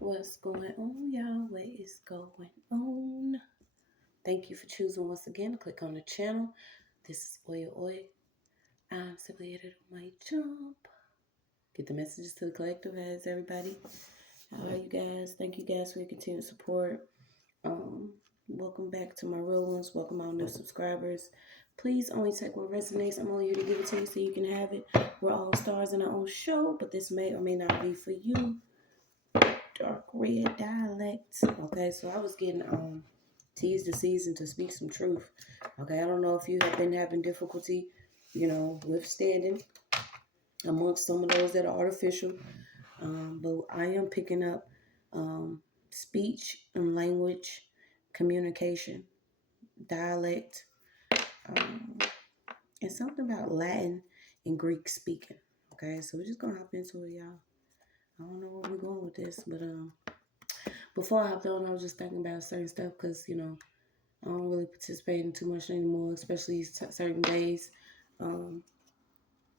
What's going on, y'all? What is going on? Thank you for choosing once again to click on the channel. This is OYAOY. I'm simply editor on my job. Get the messages to the collective as everybody. How are you guys? Thank you guys for your continued support. Welcome back to my real ones. Welcome all new subscribers. Please only take what resonates. I'm only here to give it to you so you can have it. We're all stars in our own show, but this may or may not be for you. Dark red dialect. Okay, so I was getting teased this season to speak some truth. Okay, I don't know if you have been having difficulty, withstanding amongst some of those that are artificial. But I am picking up speech and language communication, dialect, and something about Latin and Greek speaking. Okay, so we're just gonna hop into it, y'all. I don't know where we're going with this, but before I hopped on, I was just thinking about certain stuff because, I don't really participate in too much anymore, especially certain days. And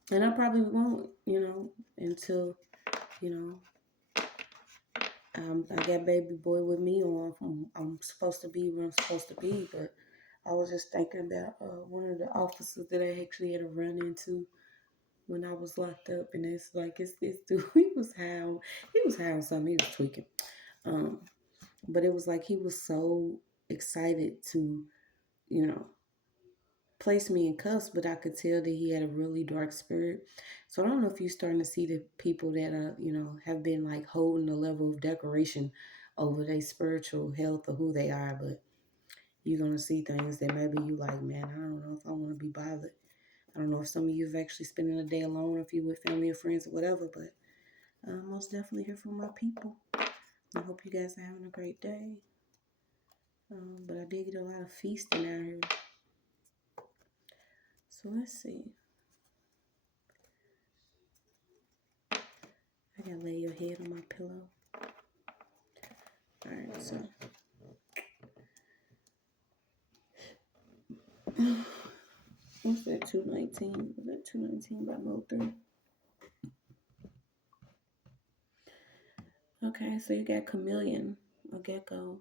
I probably won't, until, you know, I got baby boy with me or I'm supposed to be where I'm supposed to be. But I was just thinking about one of the officers that I actually had to run into when I was locked up. And it's like, it's this dude, he was high on something, he was tweaking. But it was like he was so excited to, you know, place me in cuffs, but I could tell that he had a really dark spirit. So I don't know if you're starting to see the people that are, have been like holding a level of decoration over their spiritual health or who they are, but you're gonna see things that maybe you like, man, I don't know if I want to be bothered. I don't know if some of you have actually spending a day alone, or if you with family or friends or whatever, but most definitely hear from my people. I hope you guys are having a great day. But I did get a lot of feasting out here. So let's see. I gotta lay your head on my pillow. Alright, so what's that? 219? Was that 219 by Mo 3? Okay, so you got chameleon, a gecko,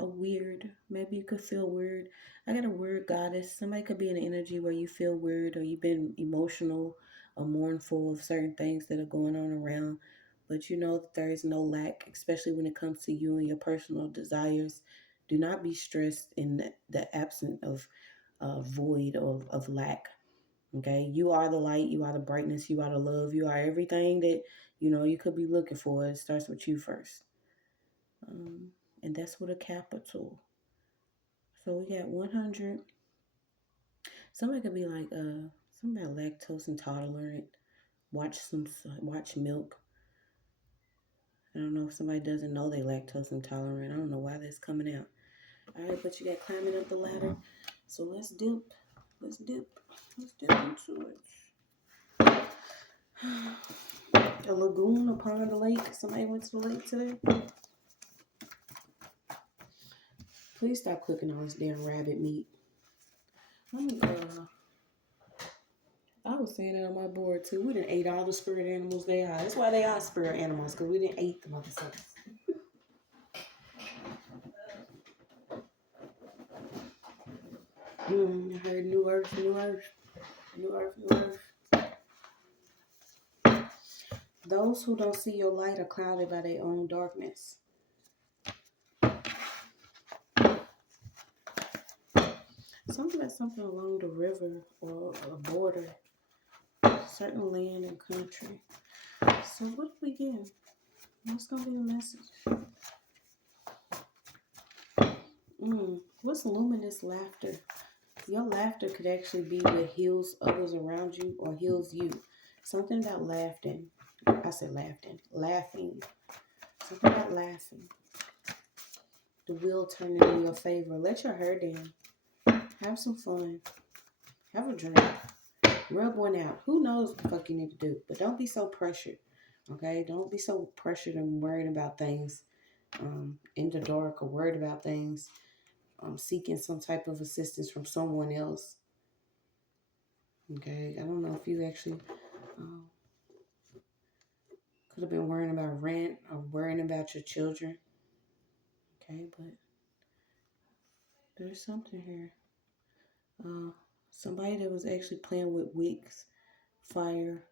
a weird. Maybe you could feel weird. I got a weird goddess. Somebody could be in an energy where you feel weird or you've been emotional or mournful of certain things that are going on around. But you know that there is no lack, especially when it comes to you and your personal desires. Do not be stressed in the absence of void of lack. Okay, you are the light, you are the brightness, you are the love, you are everything that you could be looking for. It starts with you first, and that's with a capital. So we got 100. Somebody could be like, somebody lactose intolerant. Watch milk. I don't know if somebody doesn't know they lactose intolerant. I don't know why that's coming out. All right, but you got climbing up the ladder. So let's dip. Let's dip. Let's dip into it. A lagoon, a pond, a lake. Somebody went to the lake today. Please stop cooking all this damn rabbit meat. I was saying that on my board too. We didn't ate all the spirit animals they are. That's why they are spirit animals, because we didn't eat the motherfuckers. I heard new earth, new earth, new earth, new earth. Those who don't see your light are clouded by their own darkness. Something along the river or a border, certain land and country. So what do we get? What's gonna be the message? What's luminous laughter? Your laughter could actually be what heals others around you or heals you. Something about laughing. I said laughing. Laughing. Something about laughing. The wheel turning in your favor. Let your hair down. Have some fun. Have a drink. Rub one out. Who knows what the fuck you need to do? But don't be so pressured. Okay? Don't be so pressured and worried about things in the dark or worried about things. Seeking some type of assistance from someone else. Okay? I don't know if you actually Could have been worrying about rent or worrying about your children. Okay, but there's something here. Uh, Somebody that was actually playing with wicks, fire,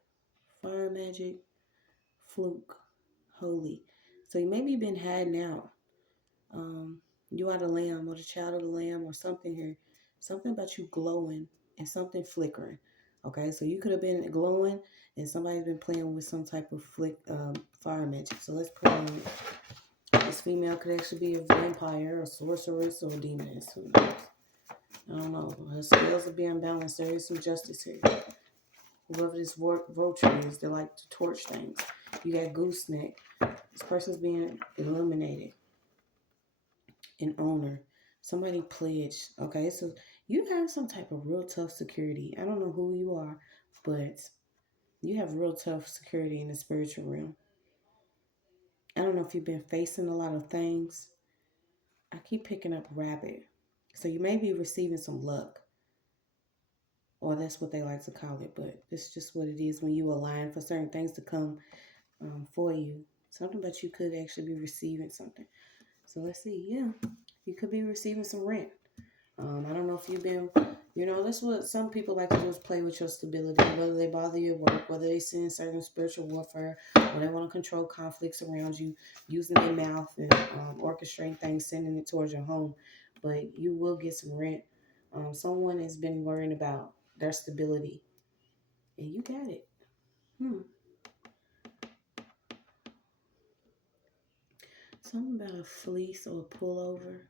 fire magic, fluke, holy. So you maybe been hiding out. Um, you are the lamb or the child of the lamb or something here. Something about you glowing and something flickering. Okay, so you could have been glowing and somebody's been playing with some type of fire magic. So let's put on this female could actually be a vampire, a sorceress, or a demoness. Who knows? I don't know. Her scales are being balanced. There is some justice here. Whoever this vulture is, they like to torch things. You got gooseneck. This person's being illuminated. An owner. Somebody pledged. Okay, so you have some type of real tough security. I don't know who you are, but you have real tough security in the spiritual realm. I don't know if you've been facing a lot of things. I keep picking up rabbit. So you may be receiving some luck, or that's what they like to call it, but it's just what it is when you align for certain things to come for you. Something about you could actually be receiving something. So let's see. Yeah, you could be receiving some rent. I don't know if you've been, that's what some people like to do is play with your stability, whether they bother your work, whether they send certain spiritual warfare, or they want to control conflicts around you, using their mouth and orchestrating things, sending it towards your home. But you will get some rent. Someone has been worrying about their stability, and you got it. Something about a fleece or a pullover.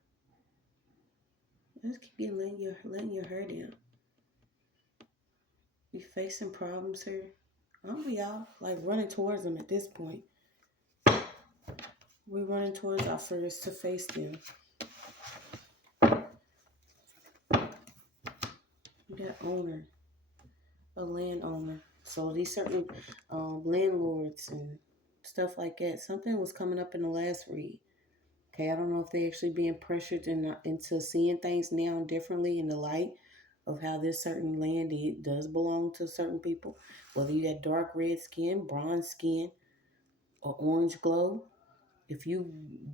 Let's keep getting letting your hair down. You facing problems here? Aren't we all like running towards them at this point? We're running towards our fears to face them. We got owner, a landowner. So these certain landlords and stuff like that. Something was coming up in the last read. Okay, I don't know if they actually being pressured into seeing things now differently in the light of how this certain land does belong to certain people. Whether you got dark red skin, bronze skin, or orange glow, if you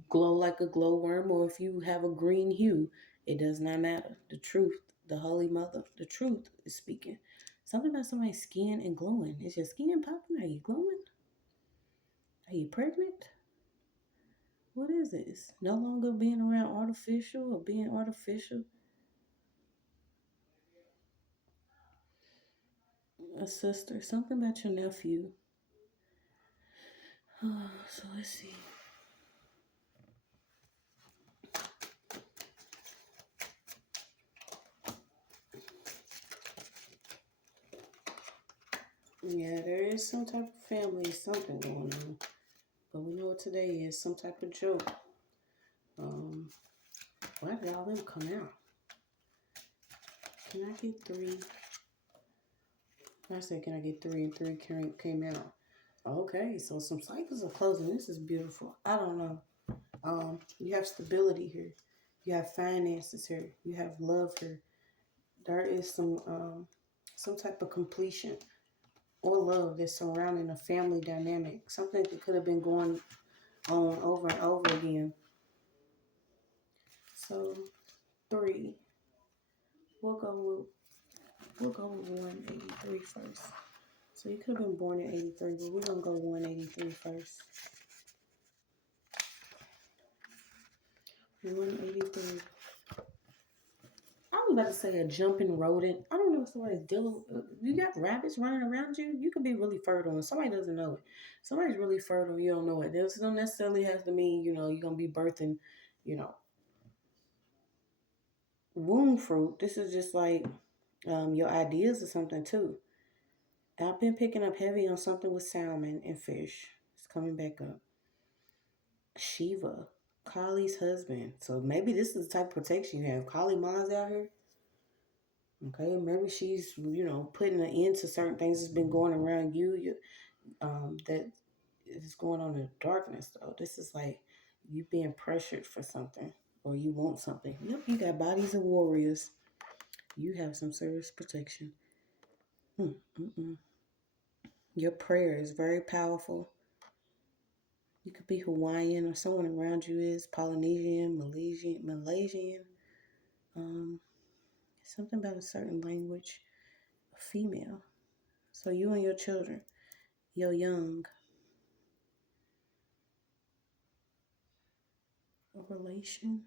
glow like a glowworm or if you have a green hue, it does not matter. The truth, the Holy Mother, the truth is speaking. Something about somebody's skin and glowing. Is your skin popping? Are you glowing? Are you pregnant? What is this? No longer being around artificial or being artificial? A sister. Something about your nephew. So let's see. Yeah, there is some type of family, something going on. But we know what today is, some type of joke. Why did all them come out? Can I get three? I said, can I get three? And three came out. Okay, so some cycles are closing. This is beautiful. I don't know. You have stability here. You have finances here. You have love here. There is some type of completion or love that's surrounding a family dynamic. Something that could have been going on over and over again. So three. We'll go with 183 first. So you could have been born in 83, but we're gonna go 183 first. 183. I was about to say a jumping rodent. I don't know if somebody's dealing. You got rabbits running around you. You could be really fertile, and somebody doesn't know it. Somebody's really fertile. You don't know it. This don't necessarily have to mean you're gonna be birthing, you know, womb fruit. This is just like your ideas or something too. I've been picking up heavy on something with salmon and fish. It's coming back up. Shiva, Kali's husband. So maybe this is the type of protection you have. Kali Ma's out here. Okay, maybe she's putting an end to certain things that's been going around you. That is going on in darkness though. This is like you being pressured for something or you want something. Yep, you got bodies of warriors. You have some serious protection. Mm-mm. Your prayer is very powerful. You could be Hawaiian or someone around you is Polynesian, Malaysian. Um, something about a certain language, a female. So you and your children, your young, a relation.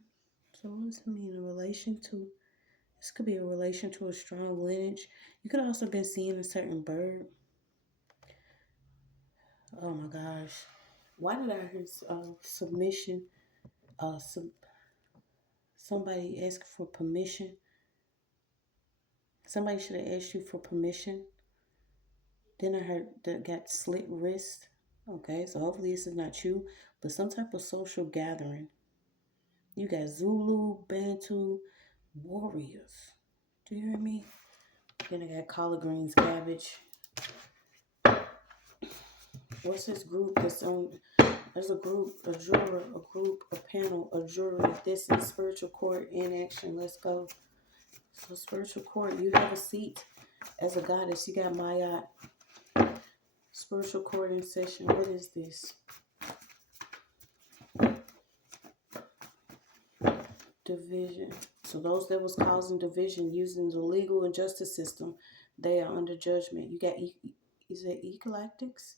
So what does it mean? A relation to, this could be a relation to a strong lineage. You could also been seeing a certain bird. Oh my gosh. Why did I hear submission? Uh, sub, somebody ask for permission. Somebody should have asked you for permission. Then I heard that got slit wrist. Okay, so hopefully this is not you, but some type of social gathering. You got Zulu, Bantu, warriors. Do you hear me? Then I got collard greens, cabbage. What's this group that's on? There's a group, a juror, a group, a panel, a jury. This is spiritual court in action. Let's go. So spiritual court, you have a seat as a goddess. You got Maya. Spiritual court in session. What is this? Division. So those that was causing division using the legal and justice system, they are under judgment. You got, is it ecolactics?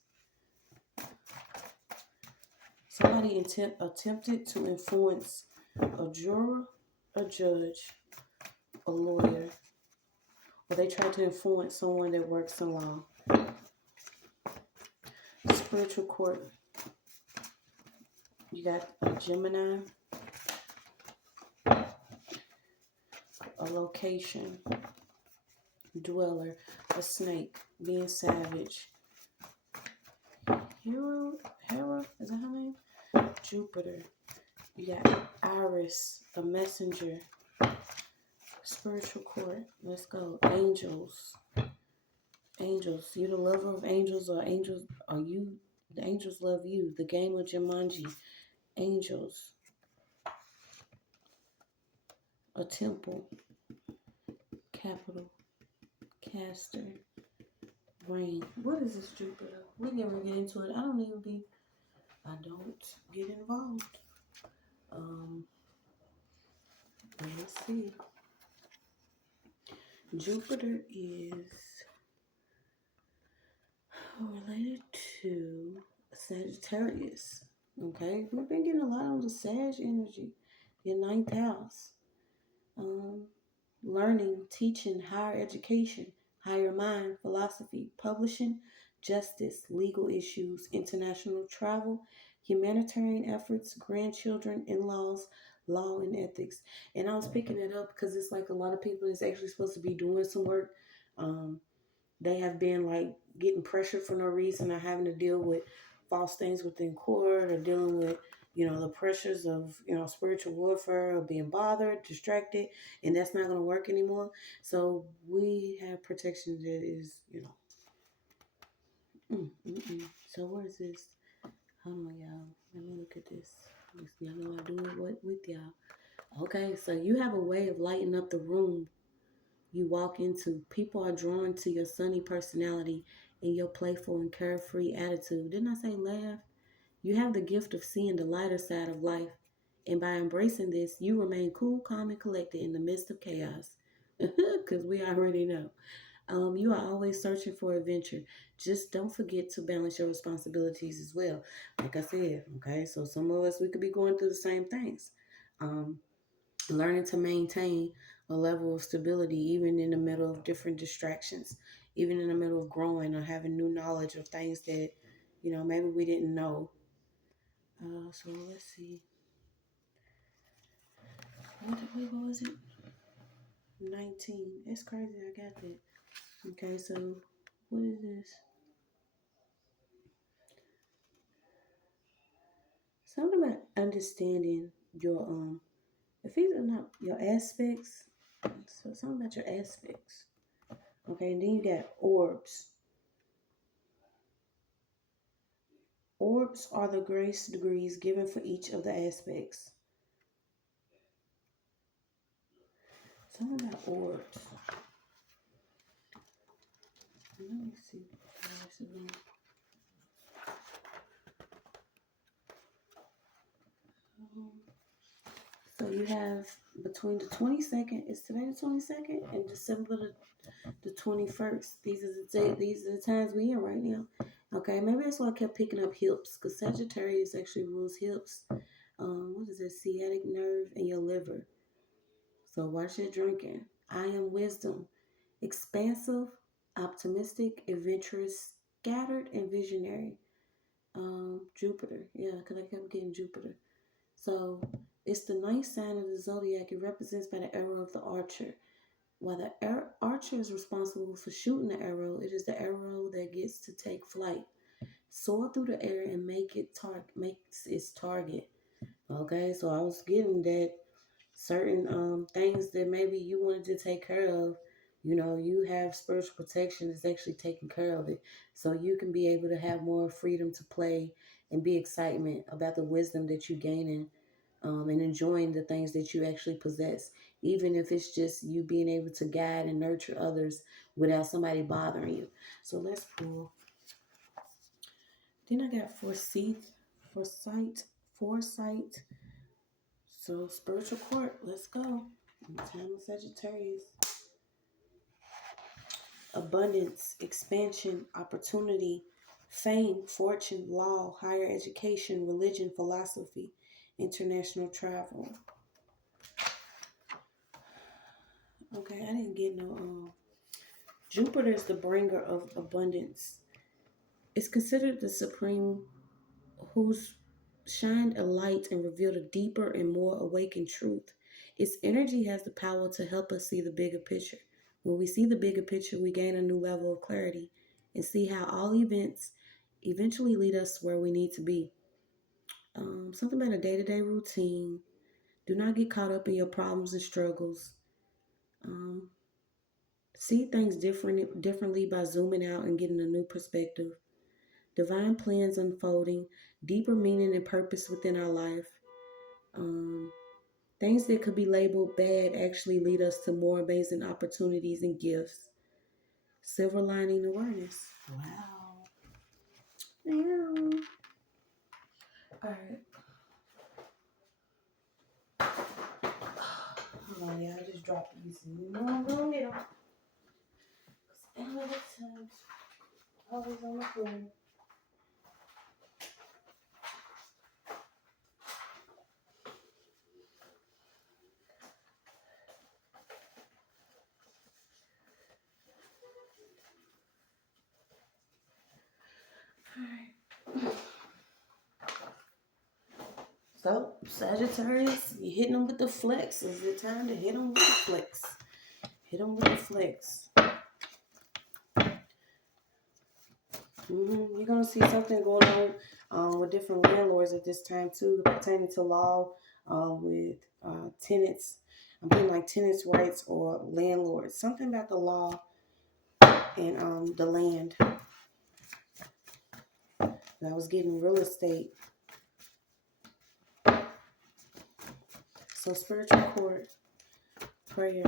Somebody attempted to influence a juror, a judge, a lawyer, or they tried to influence someone that works in law. Spiritual court. You got a Gemini, a location, dweller, a snake, being savage. Hera, is that her name? Jupiter. You got Iris, a messenger. Spiritual court. Let's go. Angels. Angels. You're the lover of angels, or angels are you? The angels love you. The game of Jumanji. Angels. A temple. Capital. Caster. Rain. What is this Jupiter? We never get into it. I don't get involved. Let's see. Jupiter is related to Sagittarius. Okay, we've been getting a lot on the Sag energy. Your ninth house. Learning, teaching, higher education, higher mind, philosophy, publishing, justice, legal issues, international travel, humanitarian efforts, grandchildren, in-laws, law and ethics. And I was picking it up because it's like a lot of people is actually supposed to be doing some work. They have been like getting pressured for no reason, or having to deal with false things within court, or dealing with, the pressures of, spiritual warfare, or being bothered, distracted, and that's not going to work anymore. So we have protection that is, So what is this? Hold on, y'all. Let me look at this. Y'all know I do it with y'all. Okay, so you have a way of lighting up the room you walk into. People are drawn to your sunny personality and your playful and carefree attitude. Didn't I say laugh? You have the gift of seeing the lighter side of life. And by embracing this, you remain cool, calm, and collected in the midst of chaos. Because we already know. You are always searching for adventure. Just don't forget to balance your responsibilities as well. Like I said, okay, so some of us, we could be going through the same things. Um, Learning to maintain a level of stability, even in the middle of different distractions, even in the middle of growing or having new knowledge of things that, maybe we didn't know. So let's see. What was it? 19. It's crazy. I got that. Okay, so what is this? Something about understanding your if these are not your aspects, so something about your aspects. Okay, and then you got orbs. Orbs are the grace degrees given for each of the aspects. Something about orbs. Let me see. So you have between the 22nd, is today the 22nd, and December the 21st. These are the times we in right now. Okay, maybe that's why I kept picking up hips, because Sagittarius actually rules hips. What is it? Sciatic nerve and your liver. So watch your drinking. I am wisdom, expansive, optimistic, adventurous, scattered, and visionary. Jupiter. Yeah, because I kept getting Jupiter. So it's the ninth sign of the zodiac. It represents by the arrow of the archer. While the archer is responsible for shooting the arrow, it is the arrow that gets to take flight, soar through the air, and makes its target. Okay, so I was getting that certain things that maybe you wanted to take care of. You know, you have spiritual protection that's actually taking care of it, so you can be able to have more freedom to play and be excitement about the wisdom that you're gaining, and enjoying the things that you actually possess, even if it's just you being able to guide and nurture others without somebody bothering you. So let's pull. Then I got foresight. So spiritual court, let's go. Time of Sagittarius. Abundance, expansion, opportunity, fame, fortune, law, higher education, religion, philosophy, international travel. Okay, I didn't get no. Jupiter is the bringer of abundance. It's considered the supreme, who's shined a light and revealed a deeper and more awakened truth. Its energy has the power to help us see the bigger picture. When we see the bigger picture, we gain a new level of clarity and see how all events eventually lead us where we need to be. Something about a day to day routine. Do not get caught up in your problems and struggles. Um, See things differently by zooming out and getting a new perspective. Divine plans unfolding, deeper meaning and purpose within our life. Um, Things that could be labeled bad actually lead us to more amazing opportunities and gifts. Silver lining awareness. Wow. Yeah. All right. Hold on, y'all. I just dropped these. You know I'm gonna get them. Because all the times, always on the floor. All right. So, Sagittarius, you hitting them with the flex. Is it time to hit them with the flex? Hit them with the flex. You're going to see something going on with different landlords at this time, too, pertaining to law with tenants. I'm getting like tenants' rights or landlords. Something about the law and the land. And I was getting real estate. So, spiritual court, prayer.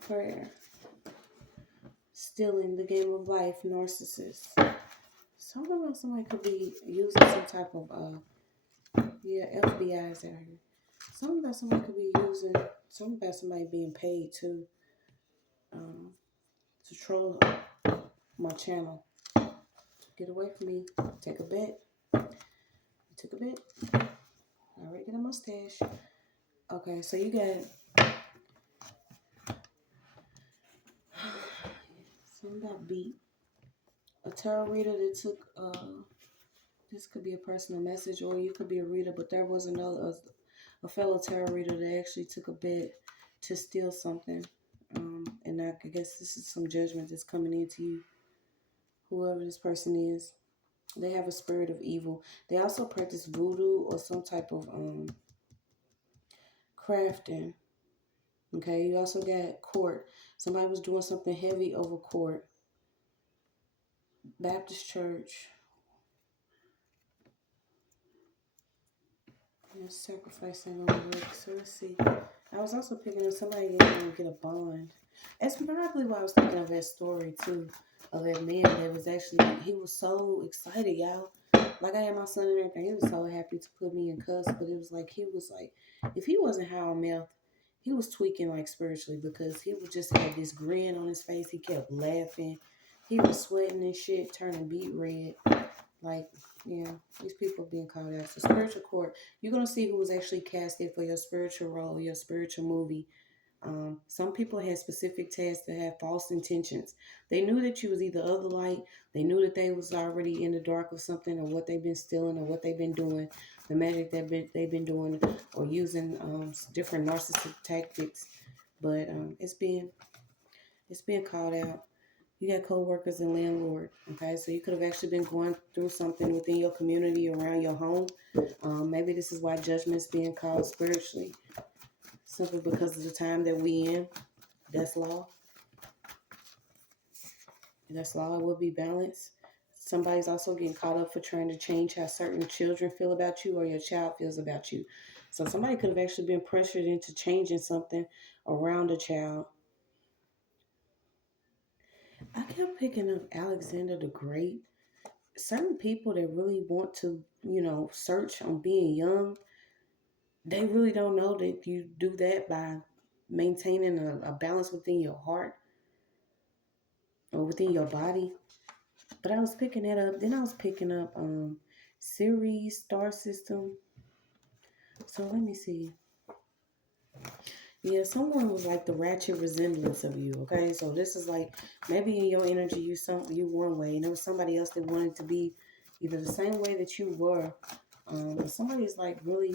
Prayer. Stealing the game of life, narcissist. Something about somebody could be using some type of, FBI is out here. Something about somebody could be using, something about somebody being paid to troll my channel. Get away from me. Take a bet. You took a bet. I already got a mustache. Okay, so you got something about beat. A tarot reader that took this could be a personal message, or you could be a reader, but there was a fellow tarot reader that actually took a bet to steal something. And I guess this is some judgment that's coming into you, whoever this person is. They have a spirit of evil. They also practice voodoo or some type of crafting. Okay, you also got court. Somebody was doing something heavy over court. Baptist church. Yeah, sacrifice ain't gonna work. So let's see. I was also picking up somebody going to get a bond. That's probably why I was thinking of that story too, of that man that was actually, he was so excited, y'all. Like I had my son and everything. He was so happy to put me in cuss, but it was like he was like, if he wasn't high on meth, he was tweaking like spiritually because he would just have this grin on his face. He kept laughing. He was sweating and shit, turning beet red. Like, yeah, these people being called out. So spiritual court, you're gonna see who was actually casted for your spiritual role, your spiritual movie. Some people had specific tasks that had false intentions. They knew that you was either of the light. They knew that they was already in the dark of something, or what they've been stealing, or what they've been doing, the magic that they've been doing, or using different narcissistic tactics. But it's being called out. You got co-workers and landlord. Okay, so you could have actually been going through something within your community around your home. Maybe this is why judgment's being called spiritually, simply because of the time that we in. That's law. That's law. It will be balanced. Somebody's also getting caught up for trying to change how certain children feel about you or your child feels about you. So somebody could have actually been pressured into changing something around a child. I kept picking up Alexander the Great. Certain people that really want to, search on being young, they really don't know that you do that by maintaining a balance within your heart or within your body. But I was picking that up. Then I was picking up Ceres star system. So let me see. Yeah, someone was like the ratchet resemblance of you. Okay, so this is like maybe in your energy you one way, and there was somebody else that wanted to be either the same way that you were. But somebody's like really.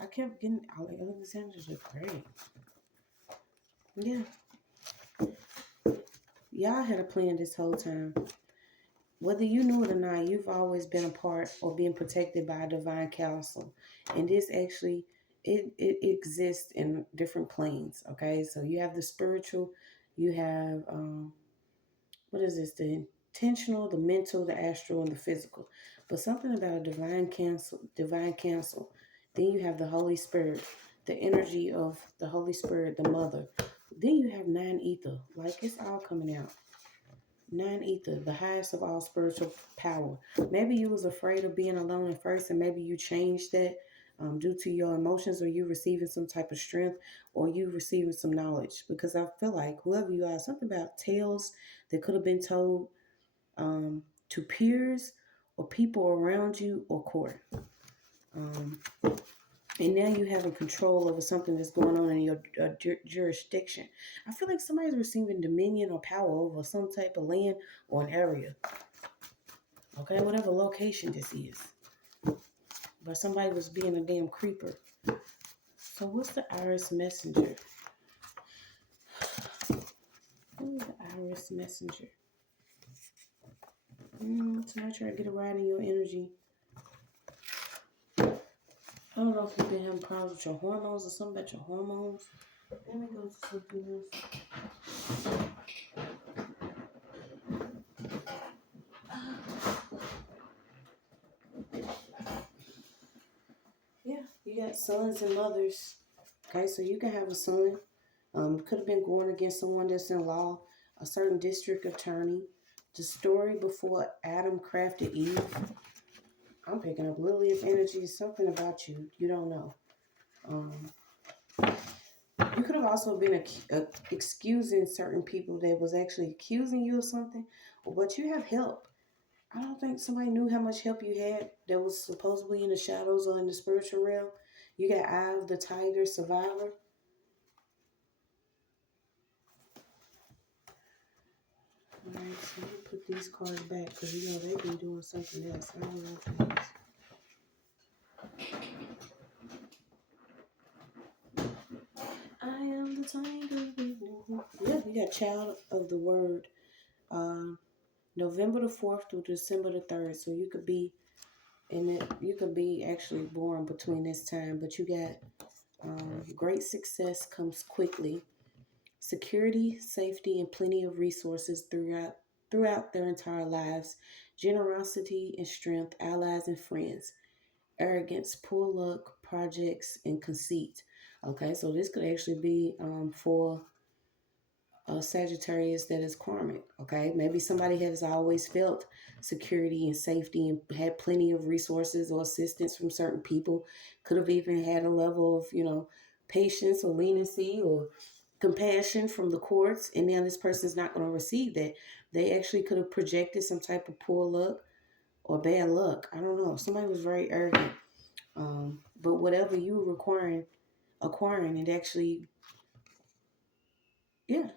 I kept getting Alexander's great. Yeah, y'all had a plan this whole time. Whether you knew it or not, you've always been a part or being protected by a divine counsel. And this actually, it exists in different planes, okay? So you have the spiritual, you have, what is this? The intentional, the mental, the astral, and the physical. But something about a divine counsel. Then you have the Holy Spirit, the energy of the Holy Spirit, the mother. Then you have nine ether. Like it's all coming out. Nine ether, the highest of all spiritual power. Maybe you was afraid of being alone at first, and maybe you changed that due to your emotions, or you receiving some type of strength, or you receiving some knowledge. Because I feel like whoever you are, something about tales that could have been told to peers or people around you or court. Um, and now you having control over something that's going on in your jurisdiction. I feel like somebody's receiving dominion or power over some type of land or an area. Okay, whatever location this is. But somebody was being a damn creeper. So what's the Iris Messenger? Who's the Iris Messenger? Somebody try to get a ride in your energy. I don't know if you've been having problems with your hormones or something about your hormones. Let me go to something else. Yeah, you got sons and mothers. Okay, so you can have a son. Could have been going against someone that's in law, a certain district attorney. The story before Adam crafted Eve. I'm picking up Lily of energy. Something about you you don't know. Um, you could have also been excusing certain people that was actually accusing you of something, but you have help. I don't think somebody knew how much help you had that was supposedly in the shadows or in the spiritual realm. You got Eye of the Tiger, Survivor. All right, so I'm gonna put these cards back because they've been doing something else. I don't know what it is. I am the tiger. Yeah, you got Child of the Word. November the 4th through December the 3rd. So you could be you could be actually born between this time, but you got great success comes quickly. Security, safety, and plenty of resources throughout their entire lives. Generosity and strength, allies and friends. Arrogance, poor luck, projects, and conceit. Okay, so this could actually be for a Sagittarius that is karmic. Okay, maybe somebody has always felt security and safety and had plenty of resources or assistance from certain people. Could have even had a level of, patience or leniency or compassion from the courts, and now this person's not going to receive that. They actually could have projected some type of poor luck or bad luck. I don't know. Somebody was very arrogant. But whatever you were acquiring, it actually, yeah,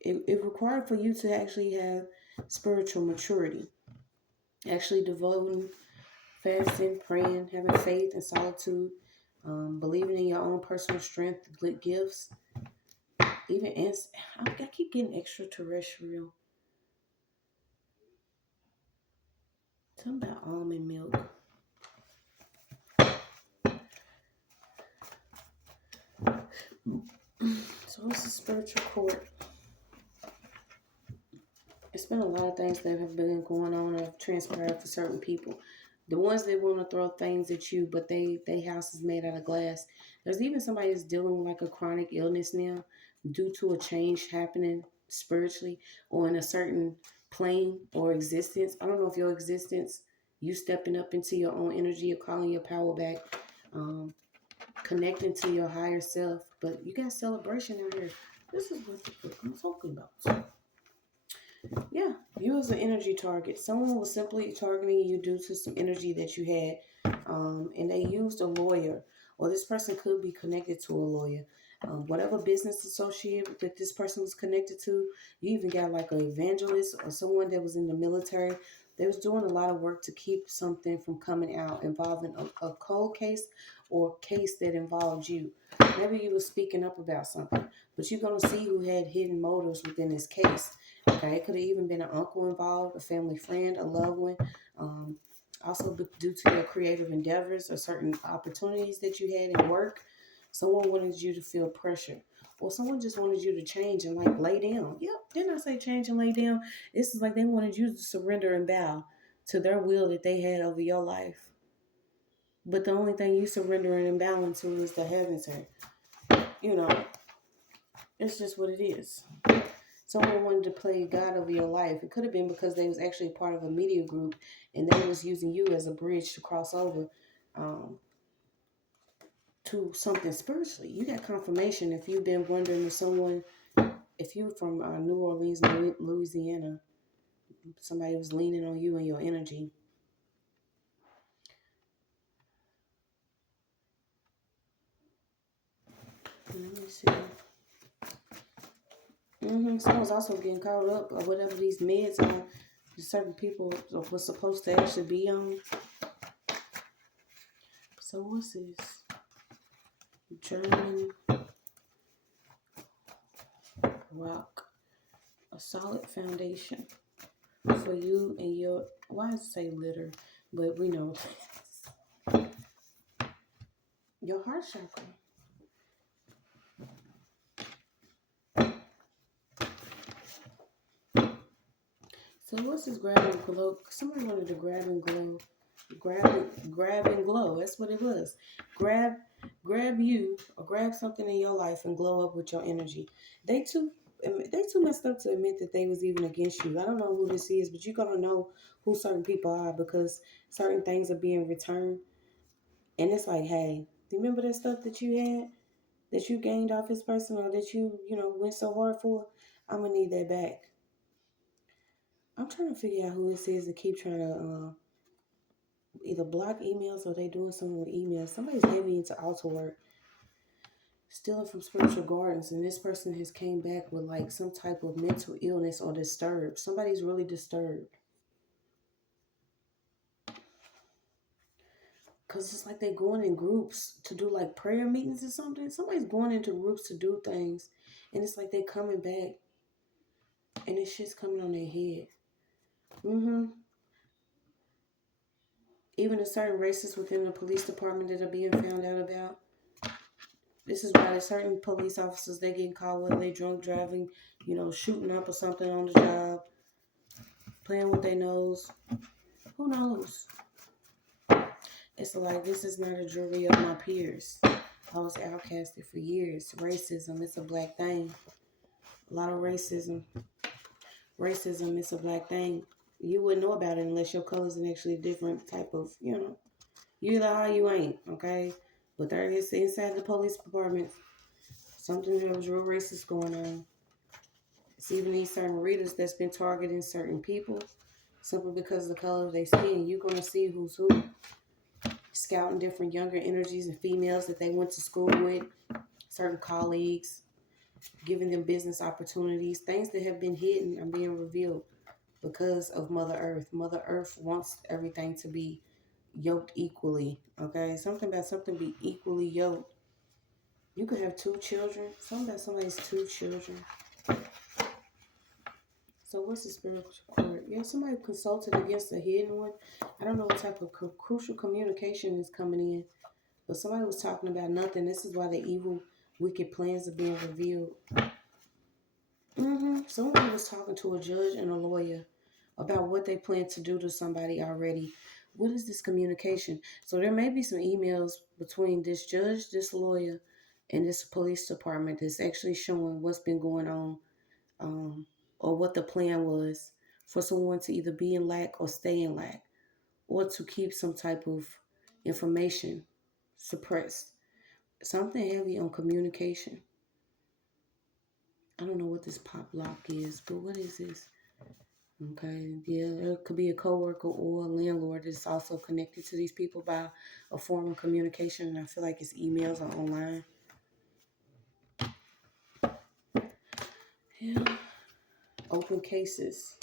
it required for you to actually have spiritual maturity, actually devoting, fasting, praying, having faith and solitude, believing in your own personal strength, good gifts, even I keep getting extraterrestrial. Something about almond milk. So it's a spiritual court. It's been a lot of things that have been going on that have transpired for certain people. The ones that want to throw things at you, but they house is made out of glass. There's even somebody that's dealing with like a chronic illness now due to a change happening spiritually or in a certain plane or existence. I don't know if your existence, you stepping up into your own energy or calling your power back, connecting to your higher self. But you got celebration out here. This is what the book I'm talking about. Yeah, you as an energy target. Someone was simply targeting you due to some energy that you had, and they used a lawyer, or this person could be connected to a lawyer. Whatever business associate that this person was connected to, you even got like an evangelist or someone that was in the military. They was doing a lot of work to keep something from coming out involving a cold case or case that involved you. Maybe you were speaking up about something, but you're going to see who had hidden motives within this case. Okay, it could have even been an uncle involved, a family friend, a loved one. Also, due to your creative endeavors or certain opportunities that you had at work, someone wanted you to feel pressure. Or someone just wanted you to change and like lay down. Yep, didn't I say change and lay down? This is like they wanted you to surrender and bow to their will that they had over your life. But the only thing you surrendering and bowing to is the heavens here. You know, it's just what it is. Someone wanted to play God over your life. It could have been because they was actually part of a media group and they was using you as a bridge to cross over to something spiritually. You got confirmation if you've been wondering if you from New Orleans, Louisiana, somebody was leaning on you and your energy. Let me see. Someone's also getting caught up or whatever these meds are. Certain people were supposed to actually be on. So what's this? German rock. A solid foundation for you and your, why does it say litter? But we know your heart chakra. So what's this grab and glow? Somebody wanted to grab and glow. Grab and glow. That's what it was. Grab you or grab something in your life and glow up with your energy. They too messed up to admit that they was even against you. I don't know who this is, but you're gonna know who certain people are because certain things are being returned. And it's like, hey, do you remember that stuff that you had? That you gained off this person or that you went so hard for? I'm gonna need that back. I'm trying to figure out who this is that keep trying to either block emails or they doing something with emails. Somebody's heavy into altar work, stealing from spiritual gardens, and this person has came back with like some type of mental illness or disturbed. Somebody's really disturbed. Because it's like they're going in groups to do like prayer meetings or something. Somebody's going into groups to do things. And it's like they coming back. And this shit's coming on their head. Even a certain races within the police department that are being found out about. This is why there's certain police officers, they get caught whether they drunk driving, shooting up or something on the job, playing with their nose. Who knows? It's like, this is not a jury of my peers. I was outcasted for years. Racism, it's a black thing. A lot of racism. Racism is a black thing. You wouldn't know about it unless your color's an actually different type of, you either are, you ain't, okay? But there is inside the police department something that was real racist going on. It's even these certain readers that's been targeting certain people simply because of the color of their skin. You're going to see who's who. Scouting different younger energies and females that they went to school with, certain colleagues, giving them business opportunities. Things that have been hidden are being revealed because of Mother Earth. Mother Earth wants everything to be yoked equally, okay? Something about something be equally yoked. You could have 2 children. Something about somebody's 2 children. So what's the spiritual court? Yeah, somebody consulted against a hidden one. I don't know what type of crucial communication is coming in, but somebody was talking about nothing. This is why the evil, wicked plans are being revealed. Somebody was talking to a judge and a lawyer about what they plan to do to somebody already. What is this communication? So there may be some emails between this judge, this lawyer, and this police department that's actually showing what's been going on, or what the plan was for someone to either be in lack or stay in lack, or to keep some type of information suppressed. Something heavy on communication. I don't know what this pop lock is, but what is this? Okay, yeah, it could be a coworker or a landlord that's also connected to these people by a form of communication. And I feel like it's emails or online. Yeah, open cases.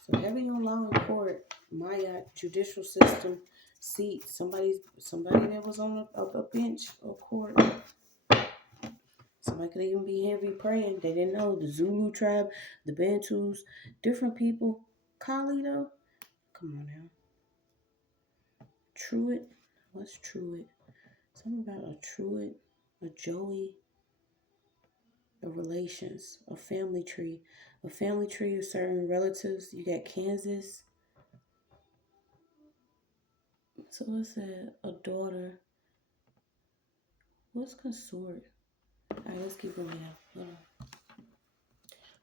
So heavy on law and court, Maya judicial system seat. Somebody that was on a bench or court. Somebody could even be heavy praying. They didn't know the Zulu tribe, the Bantus, different people. Kali though, come on now. Truett, what's Truett? Something about a Truett, a Joey, a relations, a family tree of certain relatives. You got Kansas. So what's that? A daughter. What's consort? All right, let's keep going now. Hold on.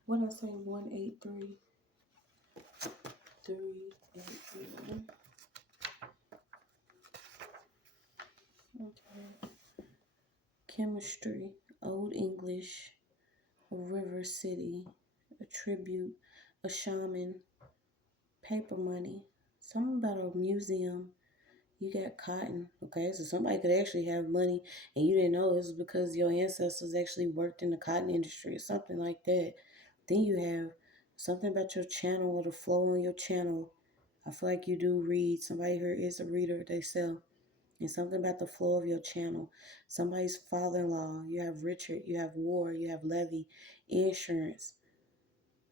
What did I say? 183 381. Okay. Chemistry, Old English, a river city, a tribute, a shaman, paper money, something about a museum. You got cotton, okay? So somebody could actually have money and you didn't know it was because your ancestors actually worked in the cotton industry or something like that. Then you have something about your channel or the flow on your channel. I feel like you do read. Somebody here is a reader, they sell. And something about the flow of your channel. Somebody's father-in-law. You have Richard, you have War, you have Levy, insurance.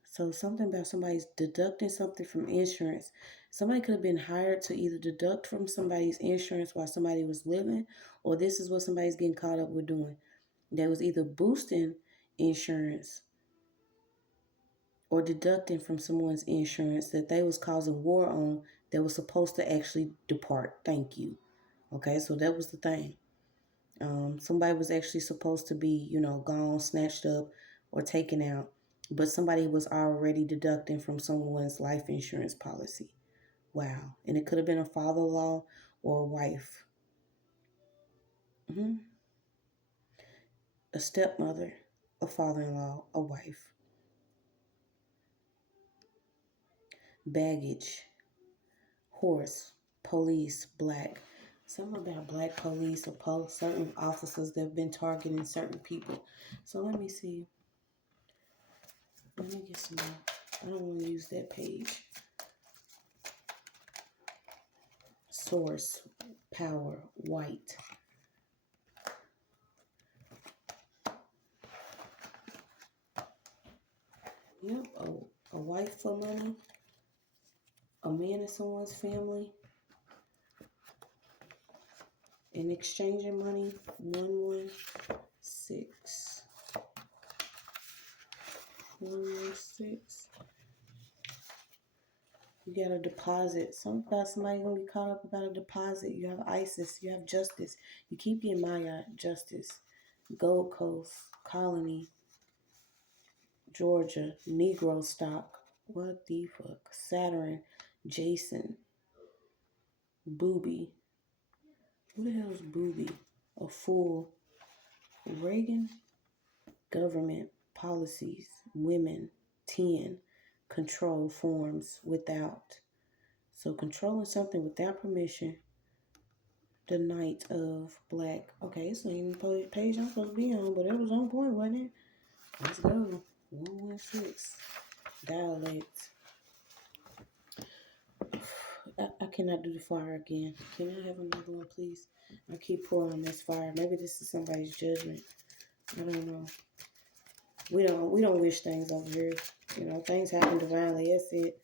So something about somebody's deducting something from insurance. Somebody could have been hired to either deduct from somebody's insurance while somebody was living, or this is what somebody's getting caught up with doing. That was either boosting insurance or deducting from someone's insurance that they was causing war on that was supposed to actually depart. Thank you. Okay, so that was the thing. Somebody was actually supposed to be, gone, snatched up, or taken out, but somebody was already deducting from someone's life insurance policy. Wow. And it could have been a father-in-law or a wife. A stepmother, a father-in-law, a wife. Baggage, horse, police, black. Something about black police or certain officers that have been targeting certain people. So let me see. Let me get some more. I don't want to use that page. Source, power, white. Yep, a wife for money. A man in someone's family. And exchanging money. 116. 116. You got a deposit. Somebody gonna be caught up about a deposit. You have ISIS. You have justice. You keep getting Maya justice. Gold Coast, Colony, Georgia, Negro stock. What the fuck? Saturn, Jason, Booby. Who the hell is Booby? A fool. Reagan, government, policies, women, 10, control forms without. So controlling something without permission. The Knight of Black. Okay, it's not even the page I'm supposed to be on, but it was on point, wasn't it? Let's go. 116. Dialect. I cannot do the fire again. Can I have another one, please? I keep pouring on this fire. Maybe this is somebody's judgment. I don't know. We don't wish things over here. You know, things happen divinely. That's it.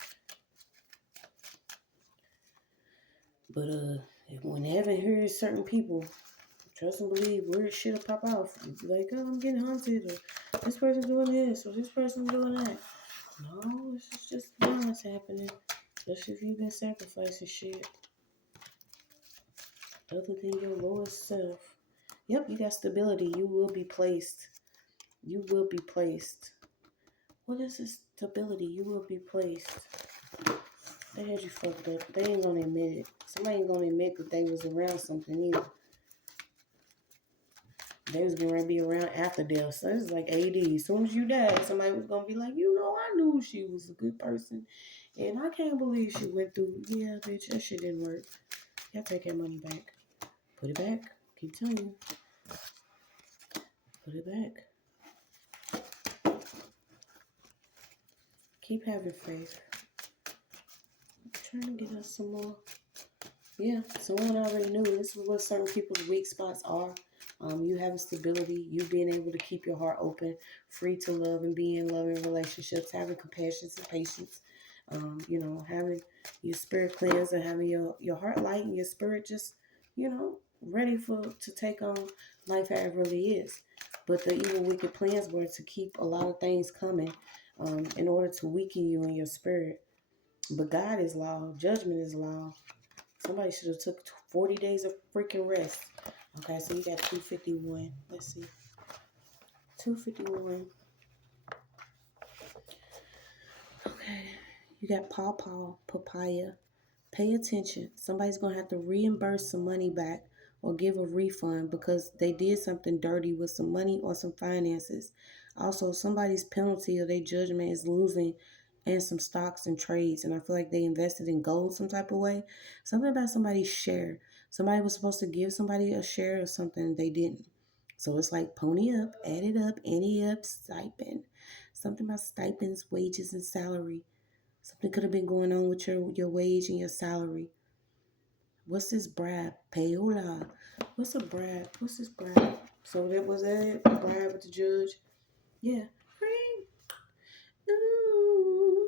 But when heaven hears certain people, trust and believe, weird shit'll pop off. Like, oh, I'm getting haunted, or this person's doing this, or this person's doing that. No, it's just violence happening. Especially if you've been sacrificing shit other than your lowest self. Yep, you got stability. You will be placed. You will be placed. What is this stability? You will be placed. They had you fucked up. They ain't gonna admit it. Somebody ain't gonna admit that they was around something either. They was gonna be around after death. So it's like AD. As soon as you died, somebody was gonna be like, you know, I knew she was a good person. And I can't believe she went through. Yeah, bitch, that shit didn't work. You gotta take that money back. Put it back. Keep telling you. Put it back. Keep having faith. I'm trying to get us some more. Yeah, someone already knew this is what certain people's weak spots are. You having stability, you being able to keep your heart open, free to love and be in loving relationships, having compassion and patience, you know, having your spirit cleansed and having your heart light and your spirit just, you know, ready to take on life how it really is. But the evil, wicked plans were to keep a lot of things coming in order to weaken you in your spirit. But God is law. Judgment is law. Somebody should have took 40 days of freaking rest. Okay, so you got 251. Let's see. 251. Okay. You got pawpaw, papaya. Pay attention. Somebody's going to have to reimburse some money back or give a refund because they did something dirty with some money or some finances. Also, somebody's penalty or their judgment is losing and some stocks and trades. And I feel like they invested in gold some type of way. Something about somebody's share. Somebody was supposed to give somebody a share of something they didn't. So it's like pony up, add it up, ante up, stipend. Something about stipends, wages, and salary. Something could have been going on with your wage and your salary. What's this bribe? Payola. What's a bribe? What's this bribe? So that was it? A bribe with the judge? Yeah. Free. Ooh.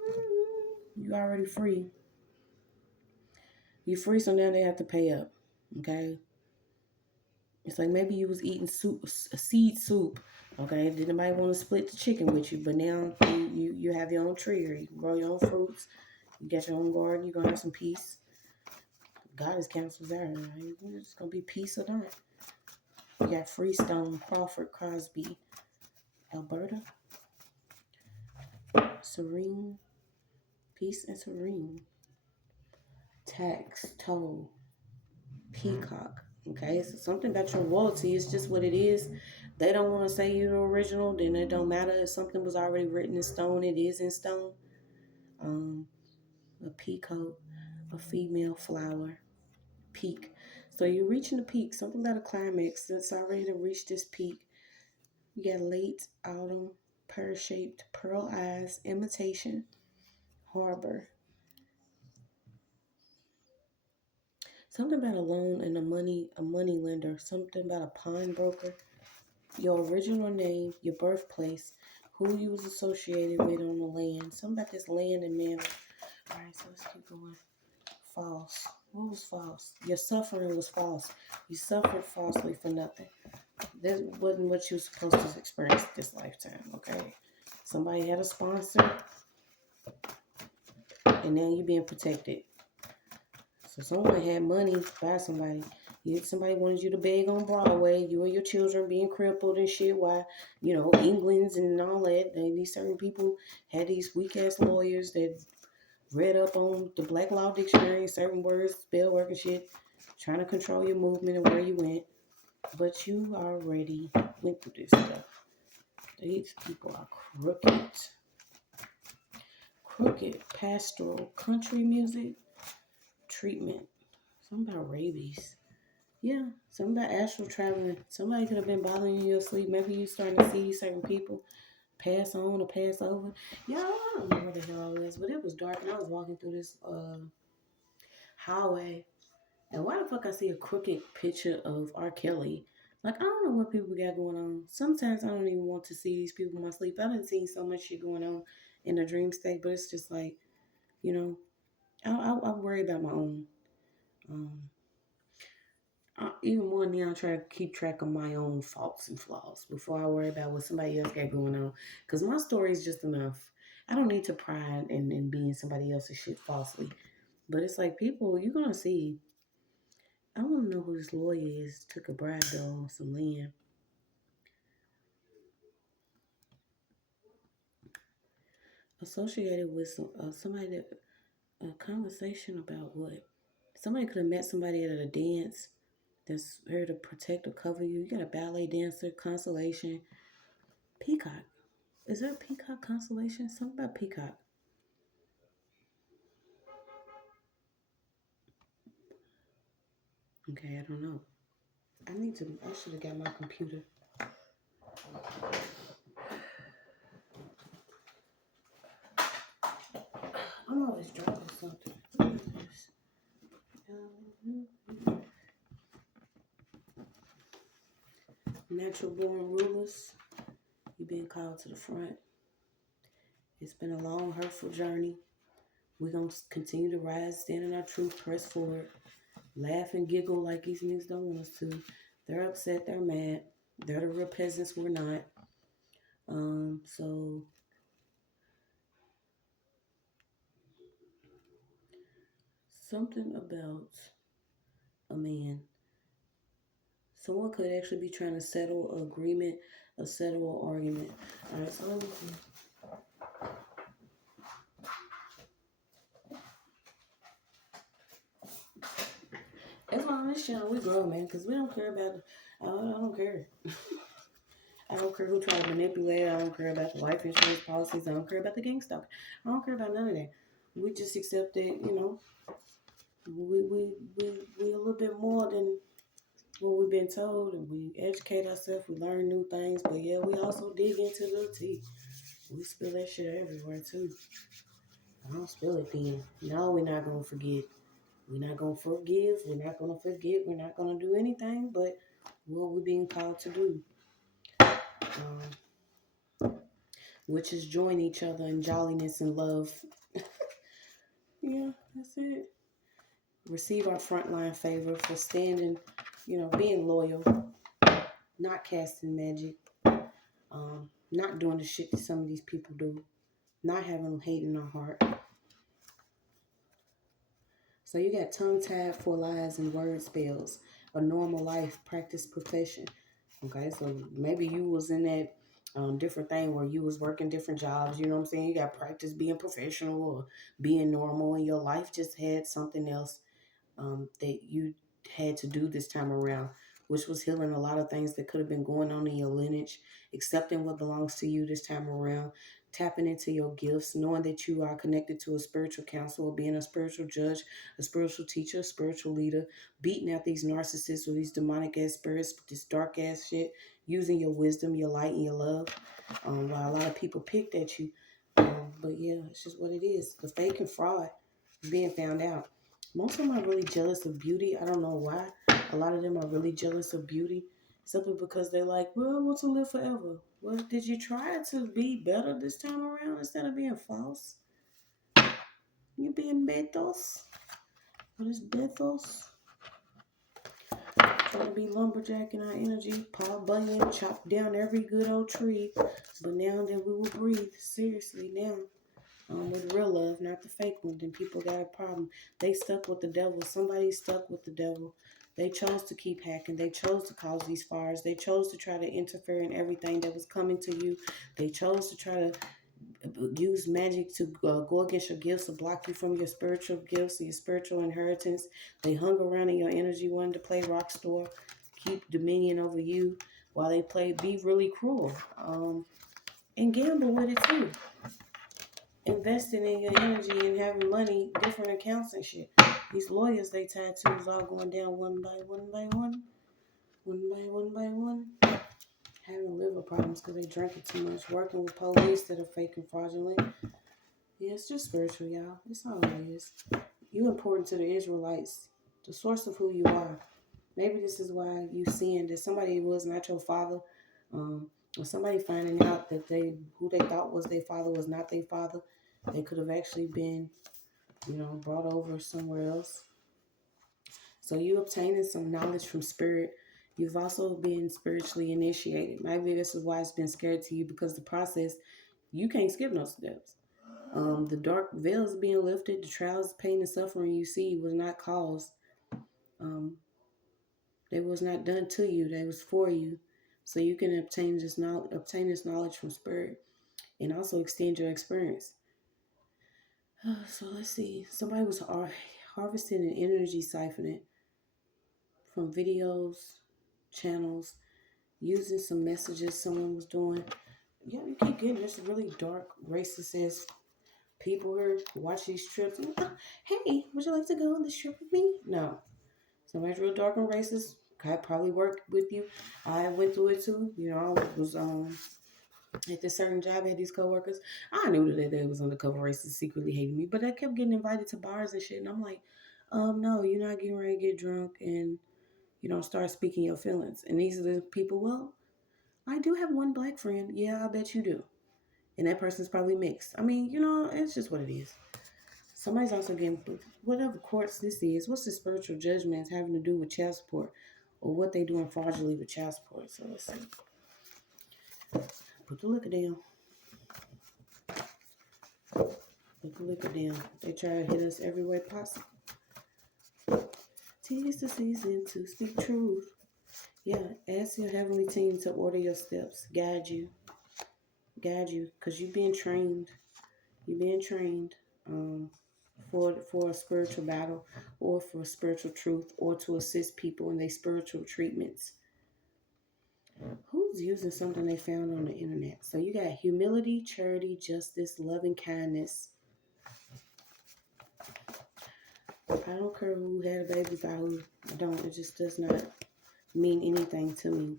You already free. You free, so now they have to pay up. Okay? It's like maybe you was eating soup, seed soup. Okay? Did nobody want to split the chicken with you? But now you have your own tree, or you can grow your own fruits. You got your own garden. You're going to have some peace. Goddess counsels there. It's going to be peace or not. You got Freestone, Crawford, Crosby, Alberta, Serene, Peace and Serene, Tax, Toll, Peacock. Okay, so something about your royalty is just what it is. They don't want to say you're the original, then it don't matter if something was already written in stone, it is in stone. A peacoat, a female flower, peak. So you're reaching the peak, something about a climax that's already reached this peak. You got late autumn, pear-shaped, pearl eyes, imitation, harbor. Something about a loan and a money lender. Something about a pawnbroker. Your original name, your birthplace, who you was associated with on the land. Something about this land and manner. All right, so let's keep going. False. What was false? Your suffering was false. You suffered falsely for nothing. This wasn't what you were supposed to experience this lifetime, okay? Somebody had a sponsor, and now you're being protected. So someone had money by somebody. Somebody wanted you to beg on Broadway. You and your children being crippled and shit. Why, England's and all that. These certain people had these weak ass lawyers that read up on the Black Law Dictionary, certain words, spell work and shit, trying to control your movement and where you went. But you already went through this stuff. These people are crooked. Crooked pastoral country music treatment. Something about rabies. Yeah, something about astral traveling. Somebody could have been bothering you in your sleep. Maybe you starting to see certain people pass on or pass over. Yeah, I don't know where the hell I was, but it was dark and I was walking through this highway. And why the fuck I see a crooked picture of R. Kelly? Like, I don't know what people got going on. Sometimes I don't even want to see these people in my sleep. I done seen so much shit going on in a dream state, but it's just like, you know, I worry about my own. Even more now, I try to keep track of my own faults and flaws before I worry about what somebody else got going on. Because my story is just enough. I don't need to pride in being somebody else's shit falsely. But it's like, people, you're going to see. I want to know who this lawyer is. Took a bribe, though, on some land. Associated with somebody that, a conversation about what? Somebody could have met somebody at a dance that's here to protect or cover you. You got a ballet dancer, consolation, peacock. Is there a peacock constellation? Something about peacock. Okay, I don't know. I should have got my computer. I'm always dropping something. Natural born rulers, you've been called to the front. It's been a long, hurtful journey. We're going to continue to rise, stand in our truth, press forward, laugh and giggle like these niggas don't want us to. They're upset, they're mad. They're the real peasants, we're not. So something about a man. Someone could actually be trying to settle an agreement, settle an argument. All right, so let me see. That's why on this channel we grow, man, because we don't care about. I don't care. I don't care who try to manipulate it. I don't care about the life insurance policies. I don't care about the gang stuff. I don't care about none of that. We just accept that, we a little bit more than what we've been told, and we educate ourselves. We learn new things, but yeah, we also dig into the tea. We spill that shit everywhere too. I don't spill it then. No, we're not gonna forget. We're not gonna forgive. We're not gonna forget. We're not gonna do anything but what we're being called to do. Which is join each other in jolliness and love. Yeah, that's it. Receive our frontline favor for standing, being loyal, not casting magic, not doing the shit that some of these people do, not having hate in our heart. So you got tongue-tied for lies and word spells, a normal life, practice profession. Okay, so maybe you was in that different thing where you was working different jobs, you know what I'm saying? You got practice being professional or being normal, and your life just had something else that you had to do this time around, which was healing a lot of things that could have been going on in your lineage, accepting what belongs to you this time around, tapping into your gifts, knowing that you are connected to a spiritual counselor, being a spiritual judge, a spiritual teacher, a spiritual leader, beating out these narcissists or these demonic ass spirits, this dark ass shit, using your wisdom, your light, and your love. While a lot of people picked at you. But yeah, it's just what it is. The fake and fraud being found out. Most of them are really jealous of beauty. I don't know why. A lot of them are really jealous of beauty simply because they're like, well, I want to live forever. Well, did you try to be better this time around instead of being false? You're being betos. What is betos? Trying to be lumberjack in our energy. Paul Bunyan chopped down every good old tree. But now that we will breathe. Seriously, now. with real love, not the fake one, then people got a problem. They stuck with the devil. Somebody stuck with the devil. They chose to keep hacking. They chose to cause these fires. They chose to try to interfere in everything that was coming to you. They chose to try to use magic to go against your gifts, to block you from your spiritual gifts, your spiritual inheritance. They hung around in your energy, wanted to play rock store, keep dominion over you while they play, be really cruel, and gamble with it too. Investing in your energy and having money, different accounts and shit. These lawyers they tattoos all going down one by one by one, one by one by one. Having liver problems because they drank it too much. Working with police that are fake and fraudulent. Yeah, it's just spiritual, y'all. It's all it is. You important to the Israelites, the source of who you are. Maybe this is why you seeing that somebody was not your father, or somebody finding out that who they thought was their father was not their father. They could have actually been, brought over somewhere else. So you obtaining some knowledge from spirit. You've also been spiritually initiated. Maybe this is why it's been scared to you, because the process, you can't skip no steps. The dark veils being lifted, the trials, pain, and suffering you see was not caused. Um, they was not done to you. They was for you, so you can obtain this knowledge from spirit, and also extend your experience. So let's see. Somebody was harvesting an energy siphoning from videos, channels, using some messages someone was doing. Yeah, you keep getting this really dark, racist ass people here watch these trips. Hey, would you like to go on this trip with me? No. Somebody's real dark and racist. I probably worked with you. I went through it too. I was at this certain job. I had these coworkers. I knew that they was undercover racists, secretly hating me, but I kept getting invited to bars and shit. And I'm like, no, you're not getting ready to get drunk and start speaking your feelings. And these are the people. Well, I do have one black friend. Yeah, I bet you do. And that person's probably mixed. I mean, it's just what it is. Somebody's also getting, whatever courts this is, what's the spiritual judgments having to do with child support, or what they doing fraudulently with child support. So let's see. Put the liquor down. Put the liquor down. They try to hit us every way possible. Tis the season to speak truth. Yeah, ask your heavenly team to order your steps, guide you, because you're being trained. You're being trained. For a spiritual battle, or for spiritual truth, or to assist people in their spiritual treatments. Who's using something they found on the internet? So you got humility, charity, justice, loving kindness. I don't care who had a baby by who. I don't. It just does not mean anything to me.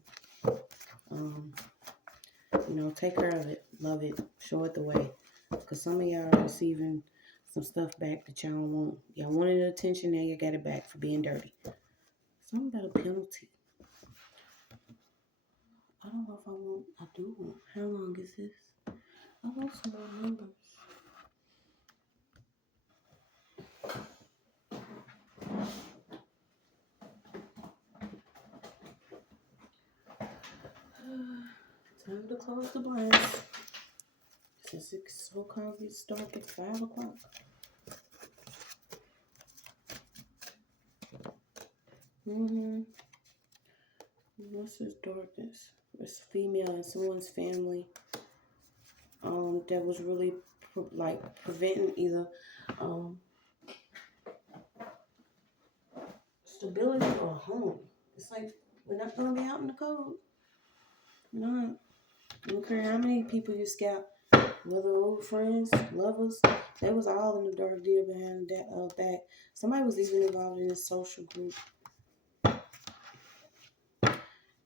Take care of it, love it, show it the way. Because some of y'all are receiving some stuff back that y'all don't want. Y'all wanted attention, now you got it back for being dirty. Something about a penalty. I don't know if I want. I do want. How long is this? I want some more numbers. Time to close the blinds. Since it's so called gets dark at 5 o'clock. What's this darkness? It's a female in someone's family. That was really preventing either stability or home. It's like we're not gonna be out in the cold. No. I don't care how many people you scalp, whether old friends, lovers, they was all in the dark deal behind that back. Somebody was even involved in this social group.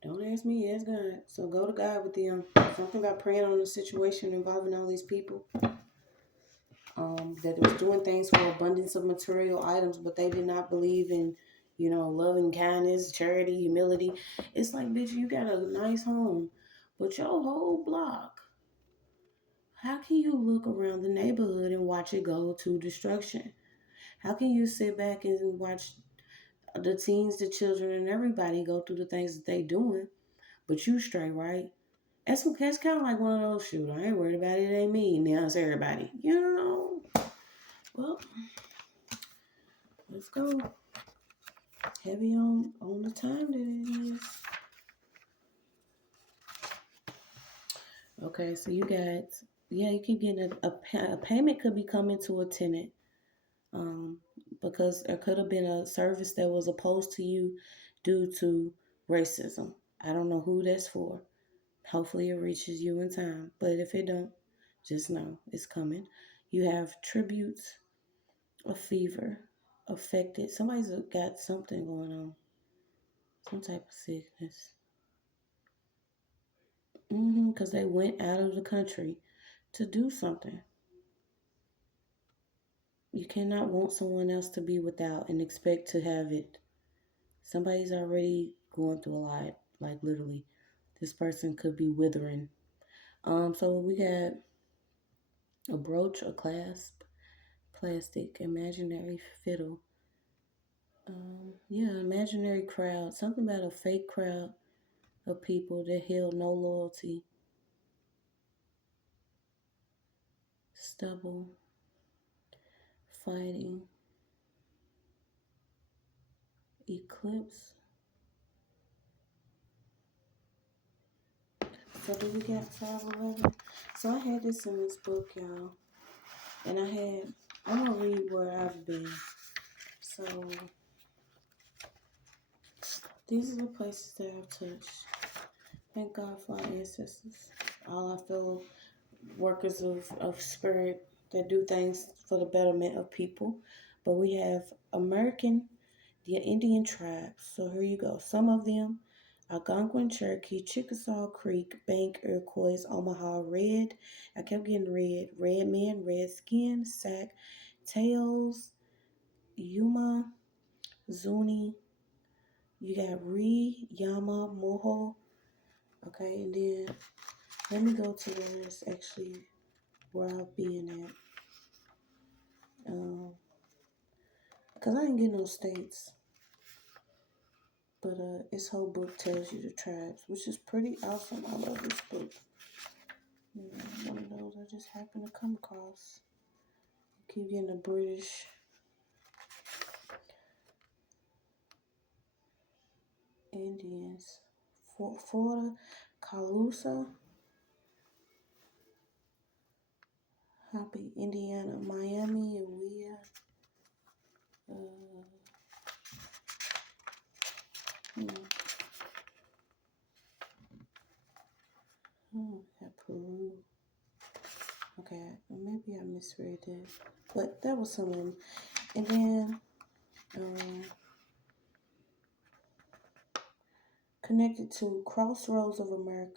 Don't ask me, ask God. So go to God with them. Something about praying on the situation involving all these people. That was doing things for abundance of material items, but they did not believe in, loving kindness, charity, humility. It's like, bitch, you got a nice home, but your whole block, how can you look around the neighborhood and watch it go to destruction? How can you sit back and watch the teens, the children, and everybody go through the things that they doing, but you straight, right? That's kind of like one of those, shoot, I ain't worried about it, it ain't me. Now it's everybody. You know? Well, let's go. Heavy on the time that it is. Okay, so you got, you keep getting a payment could be coming to a tenant. Because there could have been a service that was opposed to you due to racism. I don't know who that's for. Hopefully it reaches you in time. But if it don't, just know it's coming. You have tributes, a fever, affected. Somebody's got something going on. Some type of sickness. Because they went out of the country to do something. You cannot want someone else to be without and expect to have it. Somebody's already going through a lot, like literally. This person could be withering. So we got a brooch, a clasp, plastic, imaginary fiddle. Imaginary crowd. Something about a fake crowd of people that held no loyalty. Stubble, fighting, eclipse. So do we got 511? So I had this in this book, y'all. And I'm going to read where I've been. So these are the places that I've touched. Thank God for our ancestors, all our fellow workers of spirit that do things for the betterment of people. But we have the Indian tribes. So here you go. Some of them: Algonquin, Cherokee, Chickasaw Creek, Bank, Iroquois, Omaha, Red. I kept getting Red Men, Red Skin, Sac, Tails, Yuma, Zuni. You got Yama, Moho. Okay, and then let me go to where it's actually where I'll be in at. Because I ain't getting no states. But this whole book tells you the tribes, which is pretty awesome. I love this book. One of those I just happened to come across. Keep getting the British. Indians. Florida, Calusa. Happy, Indiana, Miami, and we got Peru. Okay, maybe I misread that. But that was some of them. And then connected to Crossroads of America.